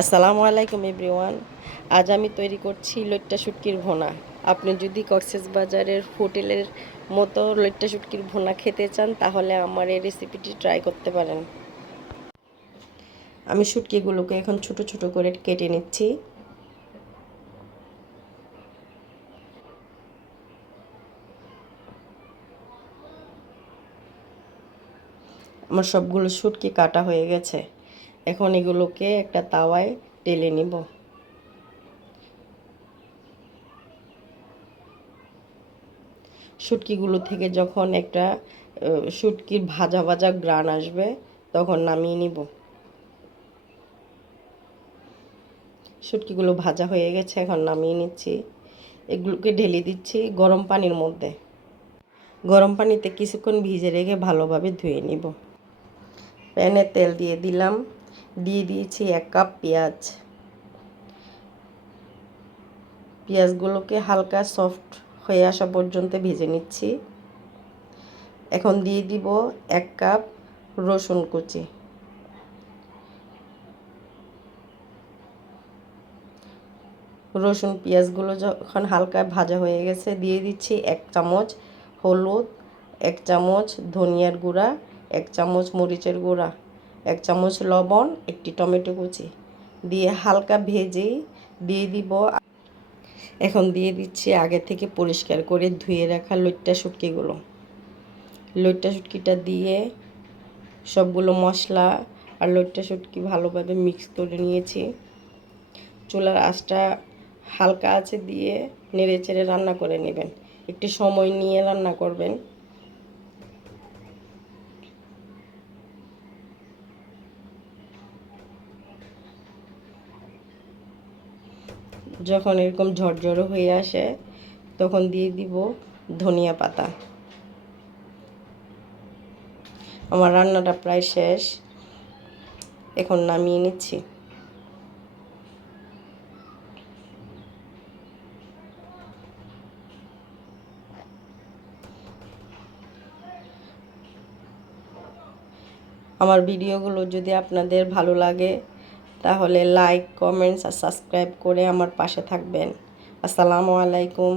আসসালামু আলাইকুম এভরিওয়ান। আজ আমি তৈরি করছি লইট্টা শুটকির ভুনা। আপনি যদি কক্সবাজারের হোটেলের মতো লইট্টা শুটকির ভুনা খেতে চান তাহলে আমার এই রেসিপিটি ট্রাই করতে পারেন। আমি শুটকিগুলোকে এখন ছোট ছোট করে কেটে নিচ্ছি। আমার সবগুলো শুটকি কাটা হয়ে গেছে। এখন এগুলোকে একটা তাওয়ায় ঢেলে নিব। শুটকিগুলো থেকে যখন একটা শুটকির ভাজা ভাজা গ্রান আসবে তখন নামিয়ে নিব। শুটকিগুলো ভাজা হয়ে গেছে, এখন নামিয়ে নিচ্ছি। এগুলোকে ঢেলে দিচ্ছি গরম পানির মধ্যে। গরম পানিতে কিছুক্ষণ ভিজে রেখে ভালোভাবে ধুয়ে নিব। প্যানে তেল দিয়ে দিলাম, দিয়ে দিয়েছি 1 কাপ পেঁয়াজ। পেঁয়াজগুলোকে হালকা সফট হয়ে আসা পর্যন্ত ভেজে নিচ্ছি। এখন দিয়ে দিব 1 কাপ রসুন কুচি। রসুন পেঁয়াজগুলো যখন হালকা ভাজা হয়ে গেছে দিয়ে দিচ্ছি 1 চামচ হলুদ, 1 চামচ ধনিয়ার গুঁড়া, 1 চামচ মরিচের গুঁড়া, 1 চামচ লবণ, একটি টমেটো কুচি দিয়ে হালকা ভেজে দিয়ে দিব। এখন দিয়ে দিচ্ছি আগে থেকে পরিষ্কার করে ধুয়ে রাখা লইট্টা শুটকিগুলো। লইট্টা শুটকিটা দিয়ে সবগুলো মশলা আর লইট্টা শুটকি ভালোভাবে মিক্স করে নিয়েছি। চুলার আঁচটা হালকা আঁচে দিয়ে নেড়ে চেড়ে রান্না করে নেবেন। একটু সময় নিয়ে রান্না করবেন। যখন এরকম ঝরঝরে হয়ে আসে তখন দিয়ে দিব ধনিয়া পাতা। আমার রান্নাটা প্রায় শেষ, এখন নামিয়ে নিচ্ছি। আমার ভিডিওগুলো যদি আপনাদের ভালো লাগে তাহলে লাইক, কমেন্টস আর সাবস্ক্রাইব করে আমার পাশে থাকবেন। আসসালামু আলাইকুম।